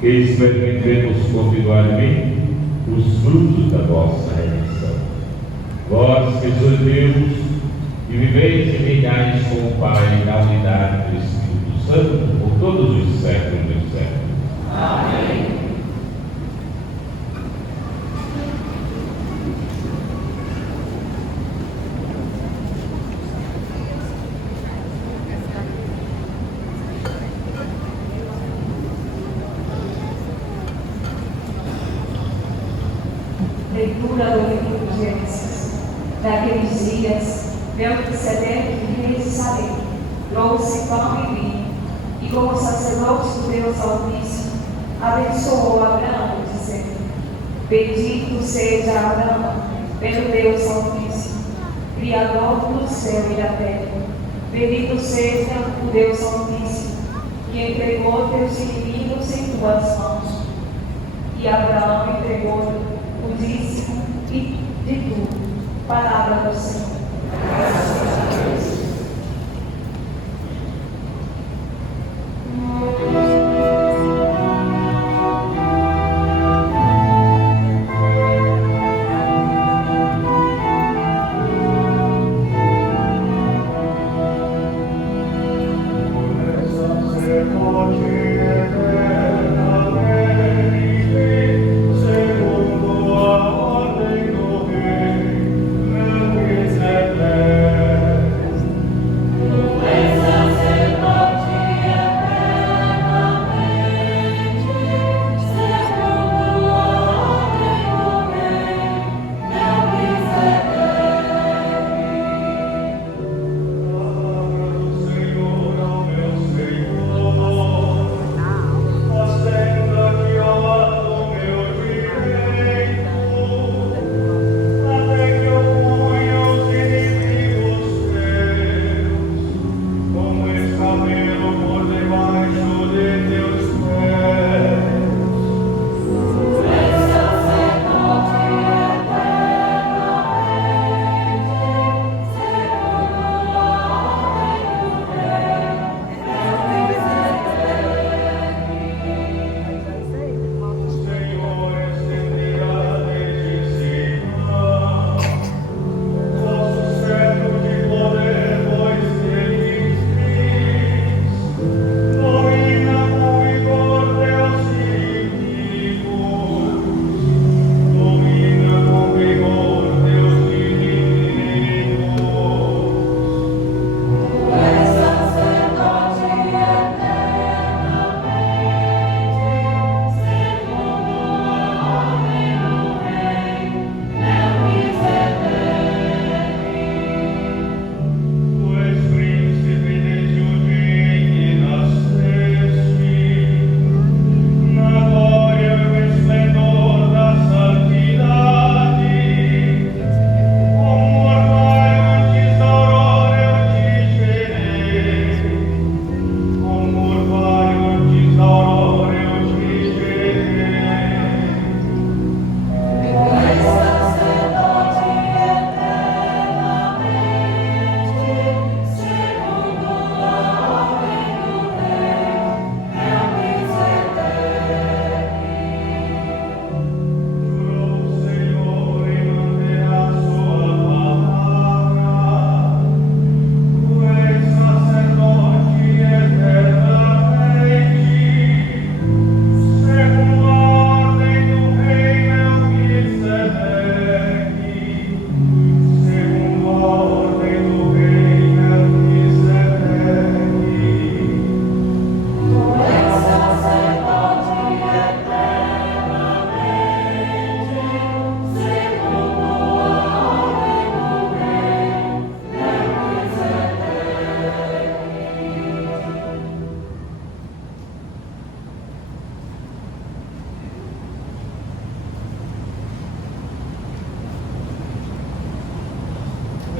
que experimentemos continuamente os frutos da vossa redenção. Vós que sois Deus e viveis e reinais com o Pai na unidade do Espírito Santo por todos os séculos dos séculos. Amém. Leitura do livro de Gênesis. Naqueles dias, Melquisedeque, rei de Salém, trouxe pão e vinho, e como sacerdote do Deus Altíssimo, abençoou Abraão, dizendo: Bendito seja Abraão, pelo Deus Altíssimo, Criador do céu e da terra. Bendito seja o Deus Altíssimo, que entregou teus inimigos em tuas mãos. E Abraão entregou o dízimo de tudo. Palavra do Senhor. Graças a Deus.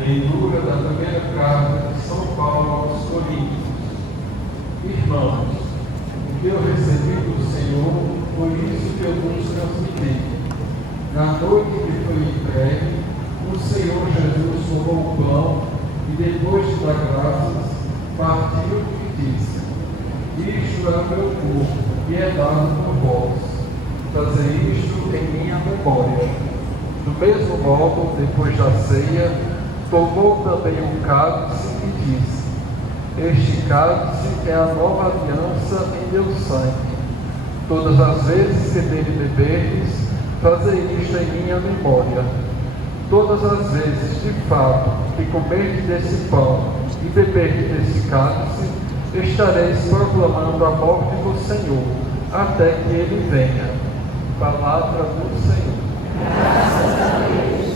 Leitura da primeira carta de São Paulo aos Coríntios. Irmãos, o que eu recebi do Senhor foi isso que eu vos transmiti. Na noite que foi entregue, o Senhor Jesus tomou o pão e, depois de dar graças, partiu e disse: Isto é o meu corpo, que é dado por vós. Fazei isto em minha memória. Do mesmo modo, depois da ceia, tomou também o cálice e disse: Este cálice é a nova aliança em meu sangue. Todas as vezes que dele beberdes, fazei isto em minha memória. Todas as vezes, de fato, que comerdes desse pão e beberdes desse cálice, estareis proclamando a morte do Senhor, até que ele venha. Palavra do Senhor. Graças a Deus.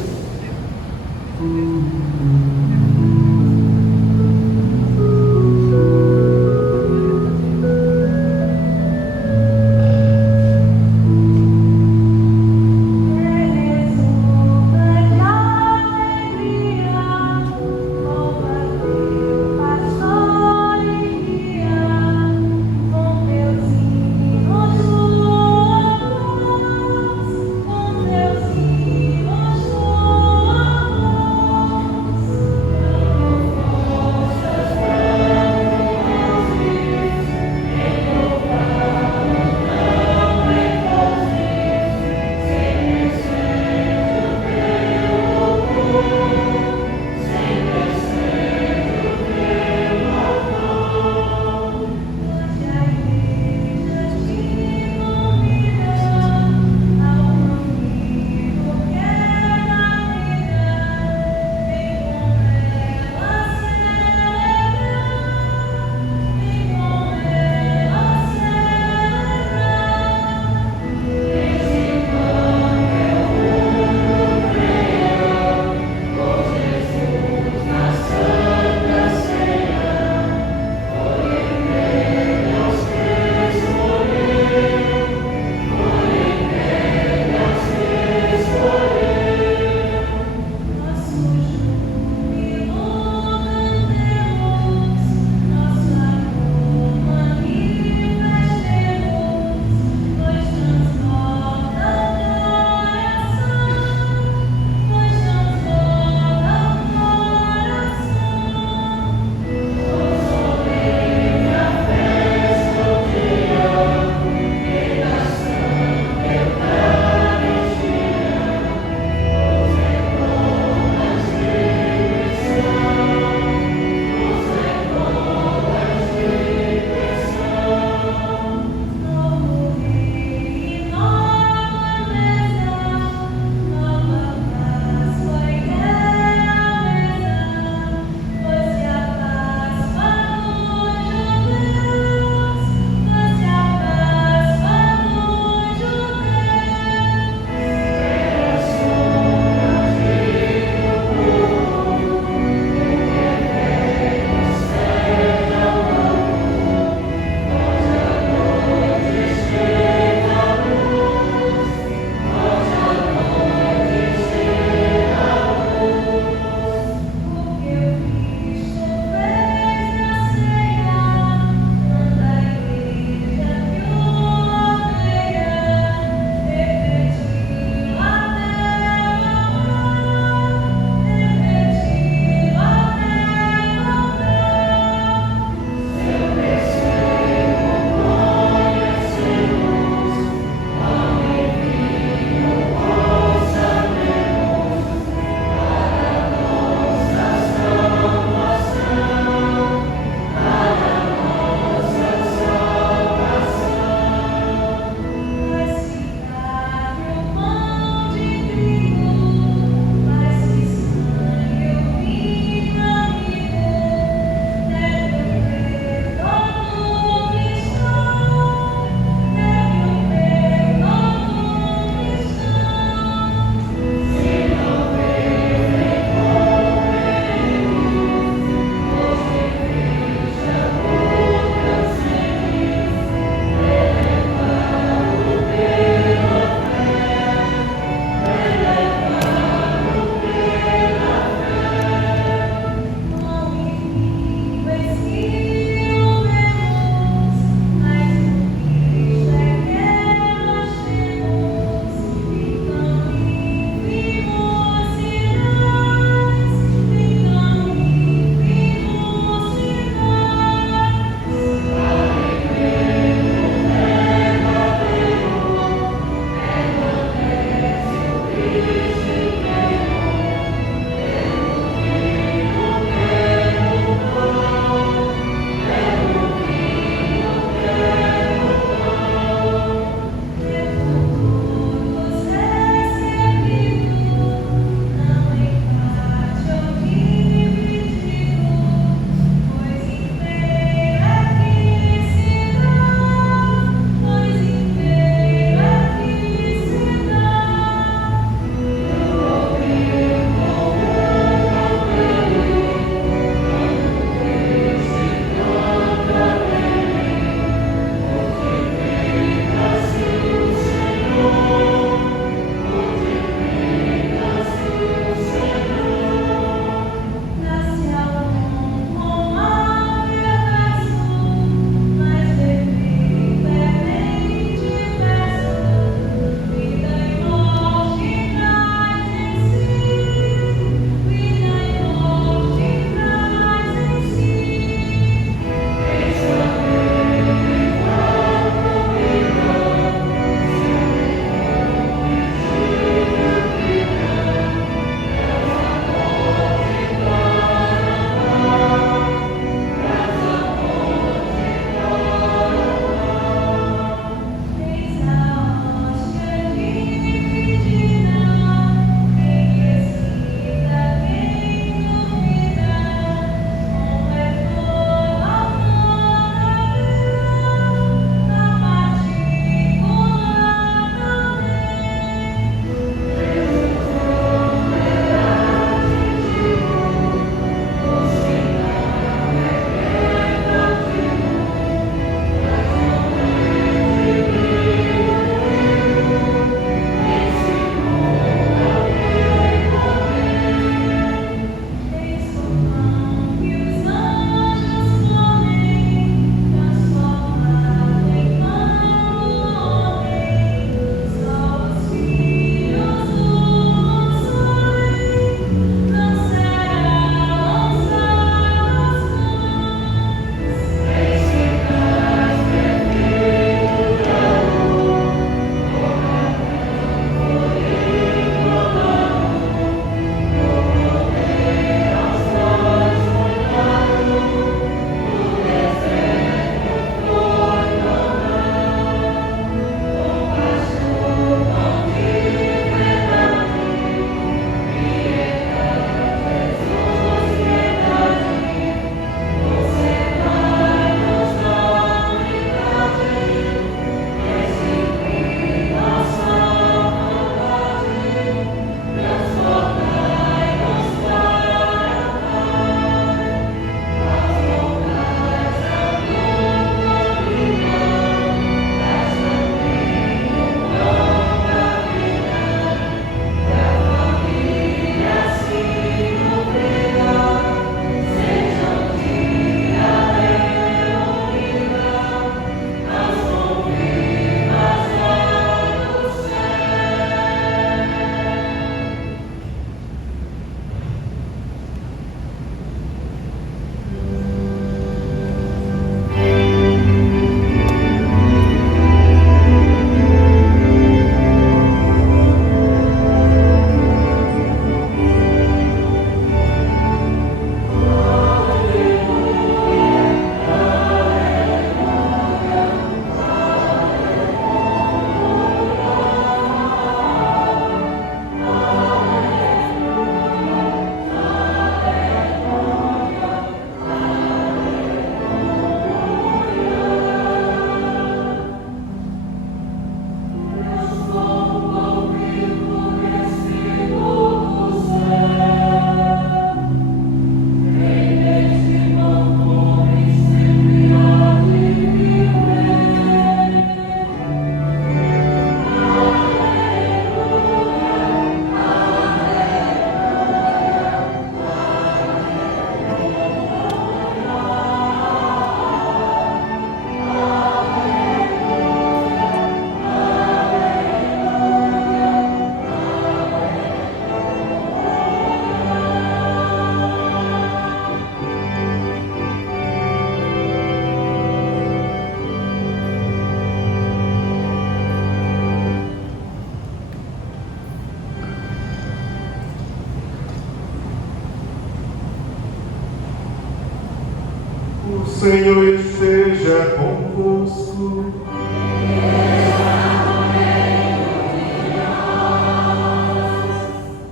Senhor esteja convosco.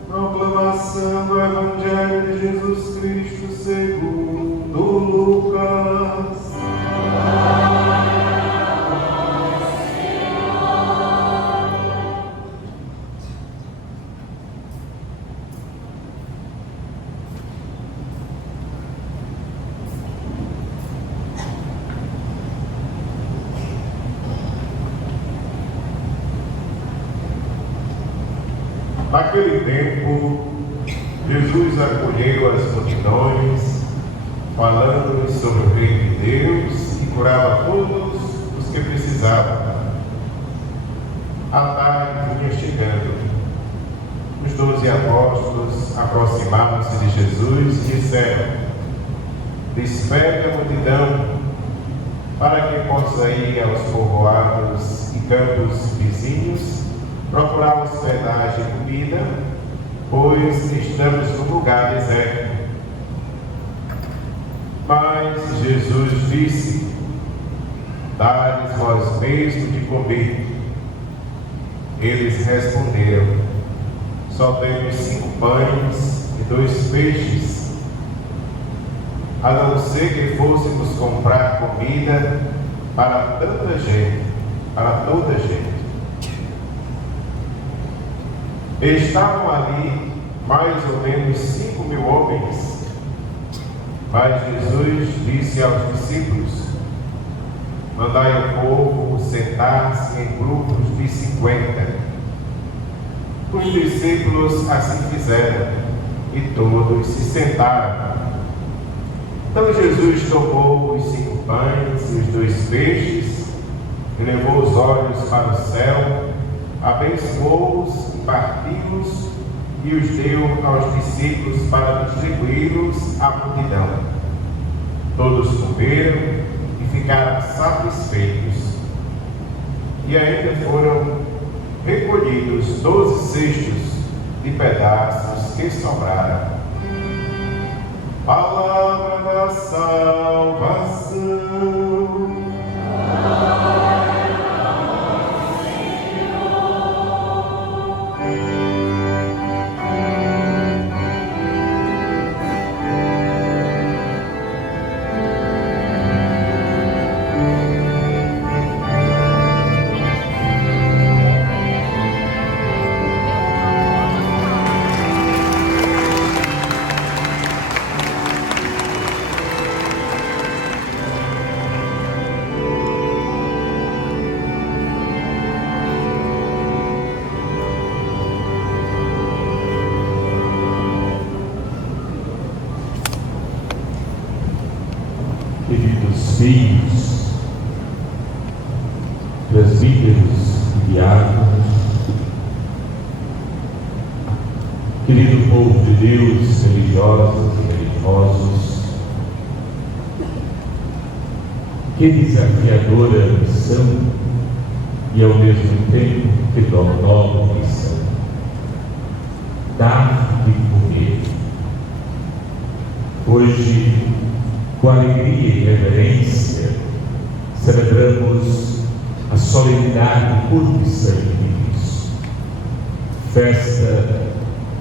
Proclamação do Evangelho de Jesus Cristo segundo Lucas. Naquele tempo, Jesus acolheu as multidões, falando-lhes sobre o reino de Deus e curava todos os que precisavam. A tarde vinha chegando. Os 12 apóstolos aproximaram-se de Jesus e disseram: Despede a multidão para que possa ir aos povoados e campos vizinhos procurar hospedagem e comida, pois estamos num lugar deserto. Mas Jesus disse: Dai-lhes vós mesmos de comer. Eles responderam: Só temos 5 pães e 2 peixes. A não ser que fôssemos comprar comida para tanta gente, para toda a gente. Estavam ali mais ou menos 5.000 homens. Mas Jesus disse aos discípulos: Mandai o povo sentar-se em grupos de 50. Os discípulos assim fizeram, e todos se sentaram. Então Jesus tomou os 5 pães e os 2 peixes, e levou os olhos para o céu, abençoou-os, partiu-os e os deu aos discípulos para distribuí-los à multidão. Todos comeram e ficaram satisfeitos. E ainda foram recolhidos 12 cestos de pedaços que sobraram. Palavra da salvação. Queridos filhos, presbíteros e diáconos, querido povo de Deus, religiosos e religiosos, que desafiadora missão e ao mesmo tempo que nova missão: dar de comer. Hoje, com alegria e reverência, celebramos a solenidade do corpo e sangue de Cristo, festa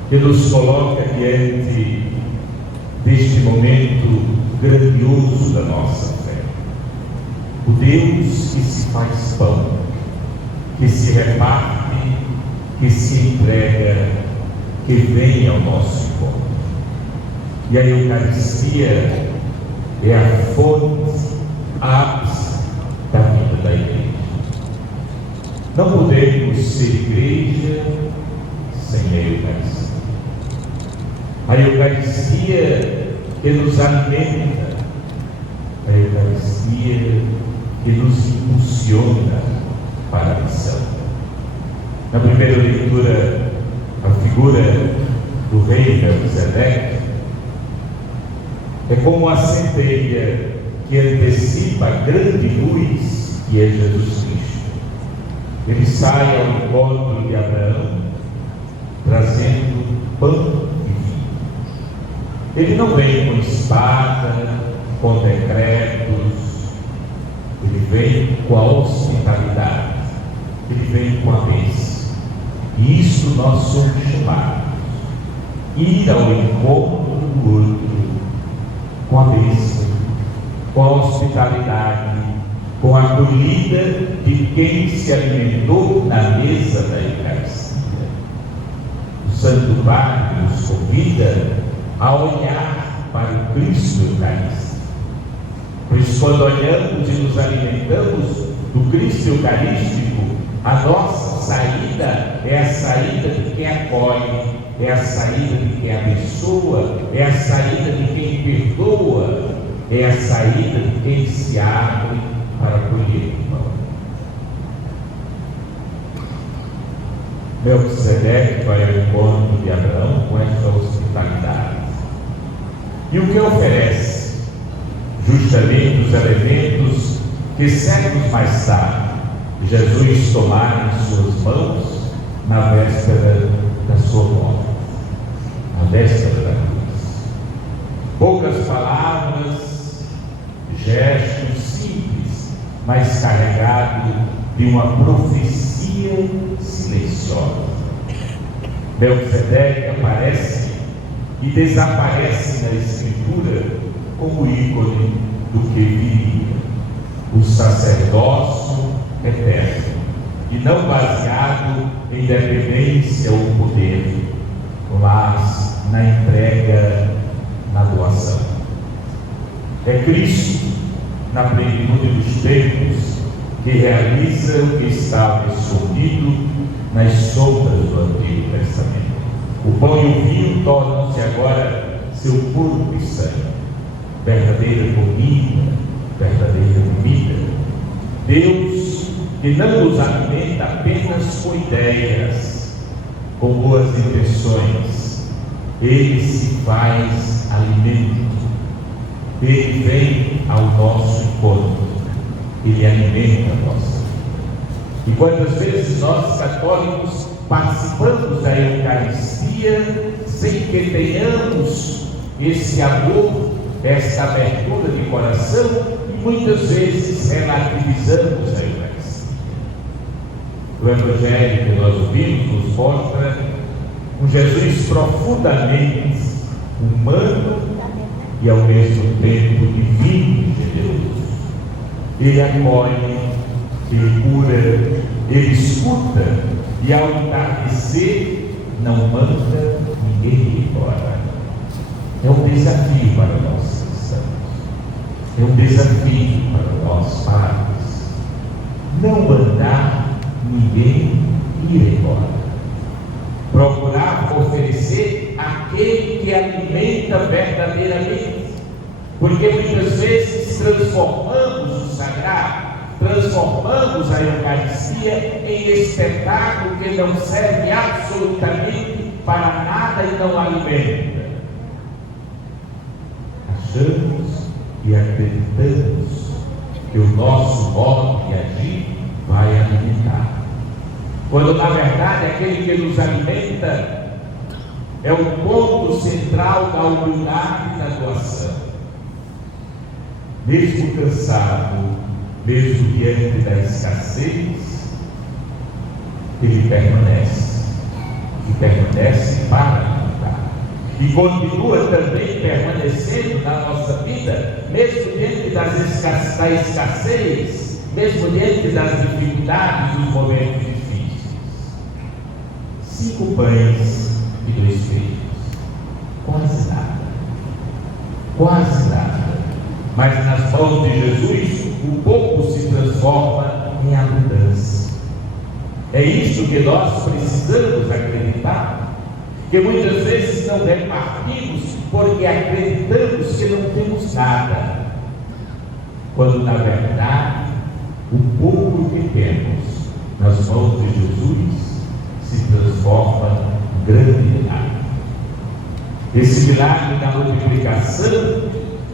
que nos coloca diante deste momento grandioso da nossa fé. O Deus que se faz pão, que se reparte, que se entrega, que vem ao nosso encontro. E a Eucaristia é a fonte, ápice da vida da igreja. Não podemos ser igreja sem a Eucaristia. A Eucaristia que nos alimenta, a Eucaristia que nos impulsiona para a missão. Na primeira leitura, a figura do rei Melquisedeque é como a centelha que antecipa a grande luz que é Jesus Cristo. Ele sai ao encontro de Abraão, trazendo pão e vinho. Ele não vem com espada, com decretos, ele vem com a hospitalidade, ele vem com a bênção. E isso nós somos chamados, ir ao encontro do outro, com a bênção, com a hospitalidade, com a acolhida de quem se alimentou na mesa da Eucaristia. O Santo Padre nos convida a olhar para o Cristo Eucarístico, pois quando olhamos e nos alimentamos do Cristo Eucarístico, a nossa saída é a saída de quem acolhe, é a saída de quem abençoa, é a saída de quem perdoa, é a saída de quem se abre para acolher o irmão. Melquisedeque vai ao encontro de Abraão com essa hospitalidade. E o que oferece? Justamente os elementos que séculos mais tarde Jesus tomara em suas mãos na véspera da sua morte, na véspera da cruz. Poucas palavras, gestos simples, mas carregados de uma profecia silenciosa. Melquisedeque aparece e desaparece na Escritura como ícone do que viria, o sacerdócio eterno, e não baseado em dependência ou poder, mas na entrega, na doação. É Cristo, na plenitude dos tempos, que realiza o que estava escondido nas sombras do Antigo Testamento. O pão e o vinho tornam-se agora seu corpo e sangue, verdadeira comida, verdadeira comida. Deus, que não nos alimenta apenas com ideias, com boas intenções, Ele se faz alimento, Ele vem ao nosso encontro, Ele alimenta a nossa vida. E quantas vezes nós, católicos, participamos da Eucaristia sem que tenhamos esse amor, essa abertura de coração, e muitas vezes relativizamos a Eucaristia. O Evangelho que nós ouvimos nos mostra um Jesus profundamente humano e ao mesmo tempo divino e generoso. Ele acolhe, ele cura, ele escuta, e ao entardecer não manda ninguém embora. É um desafio para nós cristãos, é um desafio para nós padres, não mandar ninguém ir embora, procurar oferecer aquele que alimenta verdadeiramente, porque muitas vezes transformamos o sagrado, transformamos a Eucaristia em espetáculo que não serve absolutamente para nada e não alimenta. Achamos e acreditamos que o nosso modo de agir vai alimentar, quando na verdade aquele que nos alimenta é o ponto central da humildade e da doação. Mesmo cansado, mesmo diante da escassez, ele permanece, e permanece para alimentar, e continua também permanecendo na nossa vida, mesmo diante da escassez, mesmo diante das dificuldades, dos momentos difíceis. 5 pães e 2 peixes, quase nada, quase nada, mas nas mãos de Jesus o pouco se transforma em abundância. É isso que nós precisamos acreditar, que muitas vezes não repartimos porque acreditamos que não temos nada, quando na verdade o pouco que temos nas mãos de Jesus se transforma em grande milagre. Esse milagre da multiplicação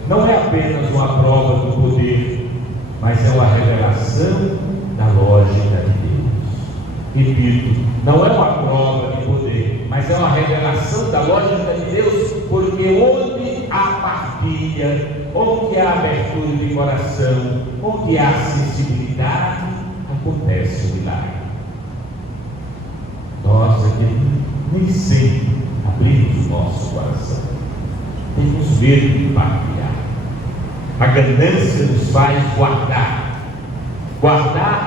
não é apenas uma prova do poder, mas é uma revelação da lógica de Deus. Repito, não é uma prova de poder, mas é uma revelação da lógica de Deus, porque onde há partilha, onde há abertura de coração, onde há sensibilidade, acontece o milagre. Nós aqui nem sempre abrimos o nosso coração. Temos medo de partilhar. A ganância nos faz guardar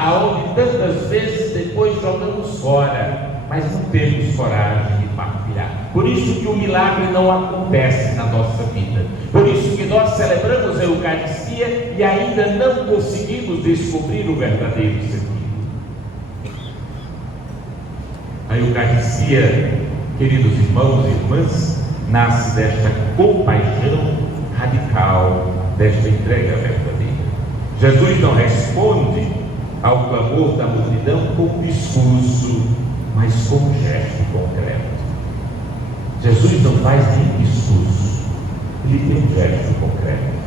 aonde tantas vezes depois jogamos fora, mas não temos coragem de partilhar. Por isso que o milagre não acontece na nossa vida. Por isso que nós celebramos a Eucaristia e ainda não conseguimos descobrir o verdadeiro sentido. A Eucaristia, queridos irmãos e irmãs, nasce desta compaixão radical, desta entrega verdadeira. Jesus não responde ao clamor da multidão com um discurso, mas com um gesto concreto. Jesus não faz nem discurso, ele tem um gesto concreto.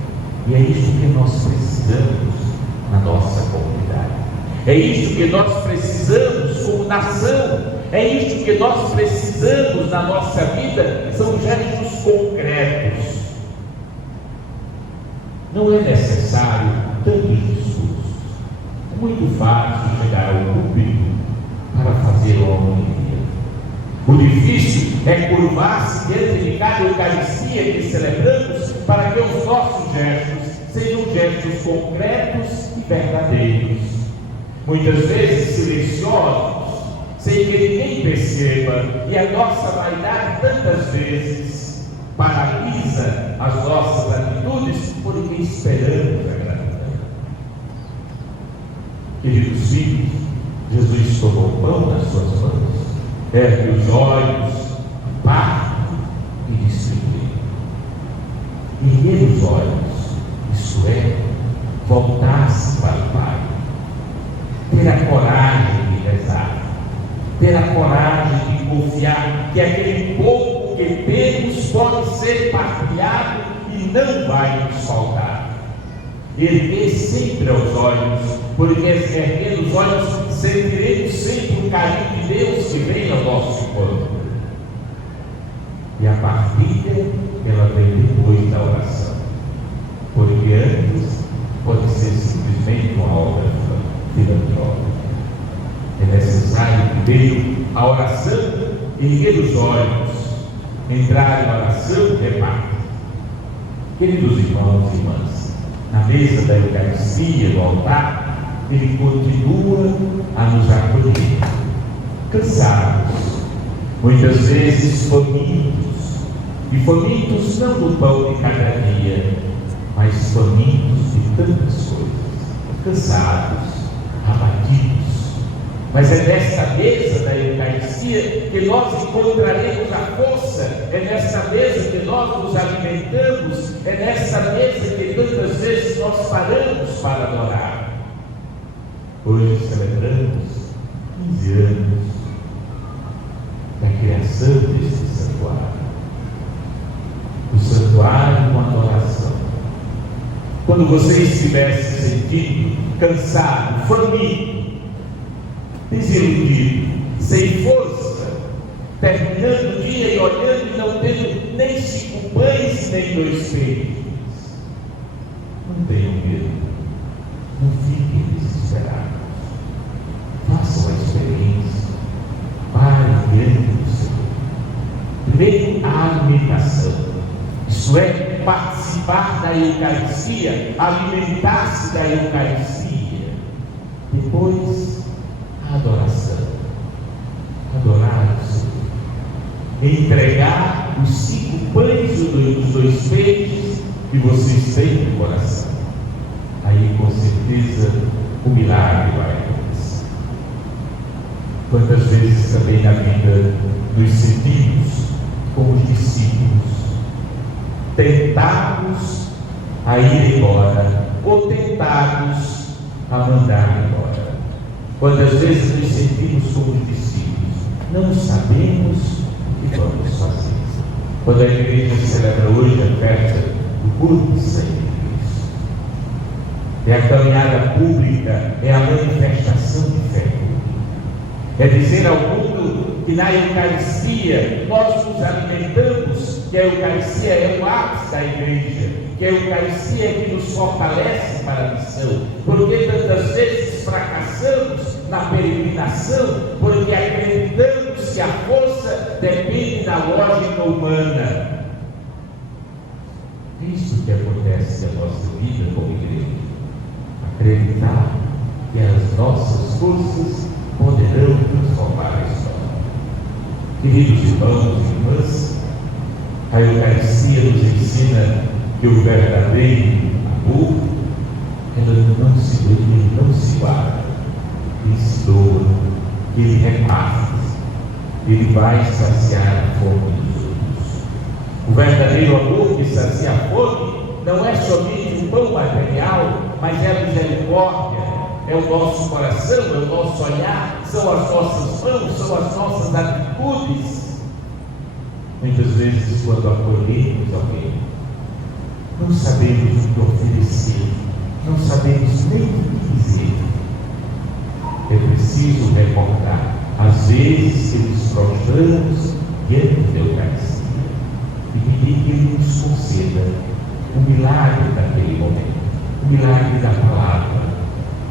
E é isso que nós precisamos na nossa comunidade. É isso que nós precisamos como nação. É isso que nós precisamos na nossa vida, são gestos concretos. Não é necessário tantos discursos. É muito fácil chegar ao público para fazer uma homilia. O difícil é curvar-se diante de cada Eucaristia que celebramos para que os nossos gestos sejam gestos concretos e verdadeiros. Muitas vezes silenciosos, sem que ninguém perceba, e a nossa vaidade tantas vezes paralisa as nossas atitudes porque esperamos a gratidão. Queridos filhos, Jesus tomou o pão nas suas mãos, ergue os olhos, parte e distribui. Erguer os olhos, isto é, voltar-se para o Pai, ter a coragem de rezar, ter a coragem de confiar que aquele pouco que temos pode ser partilhado e não vai nos faltar. Erguer sempre aos olhos, porque erguendo os olhos sentiremos sempre o carinho de Deus que vem ao nosso encontro. E a partilha, ela vem depois da oração, porque antes pode ser simplesmente uma obra filantrópica. É necessário primeiro a oração, erguer os olhos, entrar na oração, repartir. Queridos irmãos e irmãs, na mesa da Eucaristia, no altar, ele continua a nos acolher, cansados, muitas vezes famintos, e famintos não do pão de cada dia, mas famintos de tantas coisas, cansados, abatidos. Mas é nesta mesa da Eucaristia que nós encontraremos a força, é nesta mesa que nós nos alimentamos, é nesta mesa que tantas vezes nós paramos para adorar. Hoje celebramos 15 anos da criação deste santuário. O santuário com adoração. Quando você estiver se sentindo cansado, faminto, desiludido, sem força, terminando o dia e olhando e não tendo nem 5 pães nem 2 peixes, não tenham medo, não fiquem desesperados, façam a experiência, parem diante do Senhor. Primeiro, a alimentação, isso é, participar da Eucaristia, alimentar-se da Eucaristia. Depois, a adoração, adorar o Senhor, entregar os 5 pães e os 2 peixes que vocês têm no coração. Aí com certeza o milagre vai acontecer. Quantas vezes também na vida nos sentimos como os discípulos, tentados a ir embora ou tentados a mandar embora. Quantas vezes nos sentimos como discípulos, não sabemos o que vamos fazer. Quando a igreja celebra hoje a festa do corpo e sangue de Cristo, é a caminhada pública, é a manifestação de fé pública, É dizer ao mundo que na Eucaristia nós nos alimentamos, que a Eucaristia é o ápice da igreja, que a Eucaristia é que nos fortalece para a missão, porque tantas vezes fracassamos na peregrinação, porque acreditamos que a força depende da lógica humana. É isso que acontece na nossa vida como igreja. Acreditar que as nossas forças poderão transformar a história. Queridos irmãos e irmãs, a Eucaristia nos ensina que o verdadeiro amor, ele não se guarda, ele se doa, ele reparte, ele vai saciar a fome dos outros. O verdadeiro amor que sacia a fome não é somente o pão material, mas é a misericórdia, é o nosso coração, é o nosso olhar, são as nossas mãos, são as nossas atitudes. Muitas vezes, quando acolhemos alguém, não sabemos o que oferecer, não sabemos nem o que dizer. É preciso recordar as vezes que nos prostramos diante da Eucaristia e pedir que Ele nos conceda o milagre daquele momento, o milagre da palavra,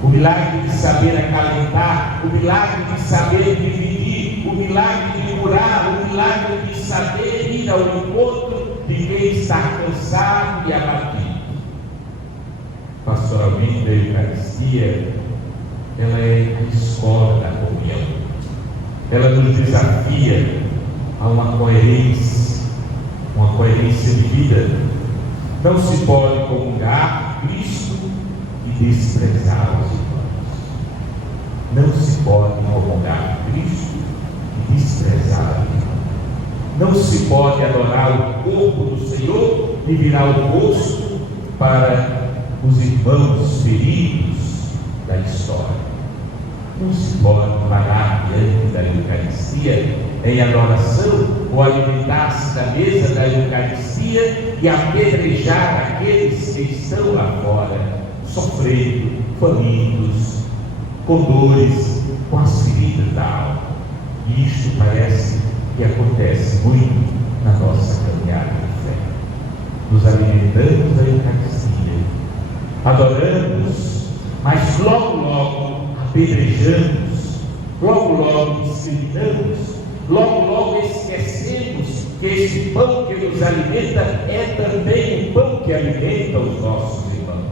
o milagre de saber acalentar, o milagre de saber dividir, o milagre de curar, o milagre de saber ir ao encontro de quem está cansado e abatido. Pastoralmente, a Eucaristia, ela é a escola da comunhão. Ela nos desafia a uma coerência de vida. Não se pode comungar Cristo e desprezar os irmãos. Não se pode comungar Cristo e desprezar os irmãos. Não se pode adorar o corpo do Senhor e virar o rosto para os irmãos feridos da história. Não se pode parar diante da Eucaristia em adoração ou alimentar-se da mesa da Eucaristia e apedrejar aqueles que estão lá fora, sofrendo, famintos, com dores, com as feridas da alma. E isto parece que acontece muito na nossa caminhada de fé. Nos alimentamos da Eucaristia, adoramos, mas logo apedrejamos, logo discriminamos, logo esquecemos que esse pão que nos alimenta é também o pão que alimenta os nossos irmãos.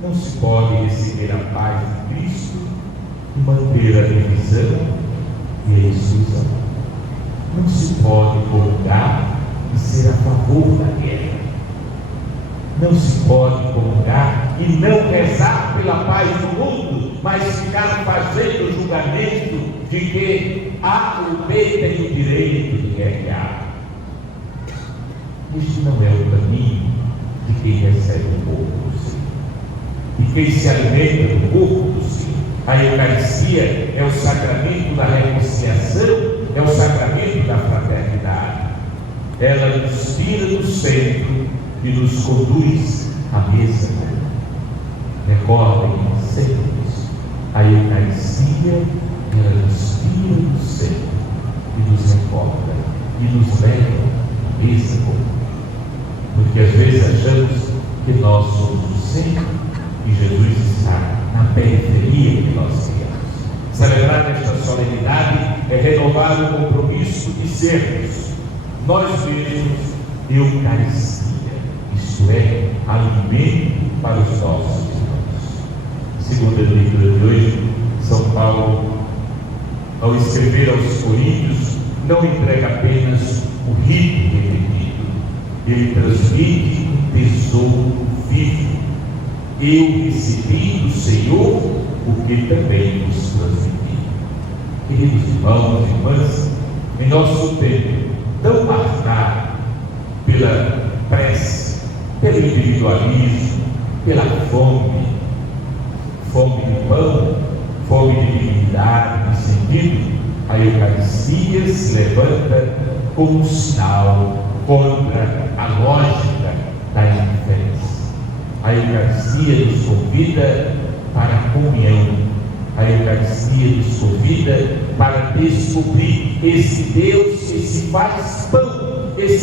Não se pode receber a paz de Cristo e manter a divisão e a exclusão. Não se pode comungar e ser a favor da guerra. Não se pode comungar e não rezar pela paz do mundo, mas ficar fazendo o julgamento de que A ou B tem o direito de guerrear. Este não é o caminho de quem recebe o corpo do Senhor, de quem se alimenta do corpo do Senhor. A Eucaristia é o sacramento da reconciliação, é o sacramento da fraternidade. Ela nos tira do centro e nos conduz à mesa comum. Recordem sempre isso. A Eucaristia, ela nos tira do centro e nos recorda e nos leva à mesa comum. Porque às vezes achamos que nós somos o centro e Jesus está na periferia que nós criamos. Celebrar esta solenidade é renovar o compromisso de sermos nós mesmos Eucaristia, isto é, alimento para os nossos irmãos. Segunda leitura de hoje, São Paulo, ao escrever aos Coríntios, não entrega apenas o rito repetido, ele transmite um tesouro vivo. Eu recebi do Senhor o que também vos transmiti. Queridos irmãos e irmãs, em nosso tempo tão marcado pela prece, pelo individualismo, pela fome de pão, fome de dignidade, de sentido, a Eucaristia se levanta como um sinal contra a lógica da indiferença. A Eucaristia nos convida para a comunhão, A Eucaristia nos convida para descobrir esse Deus que se faz pão, esse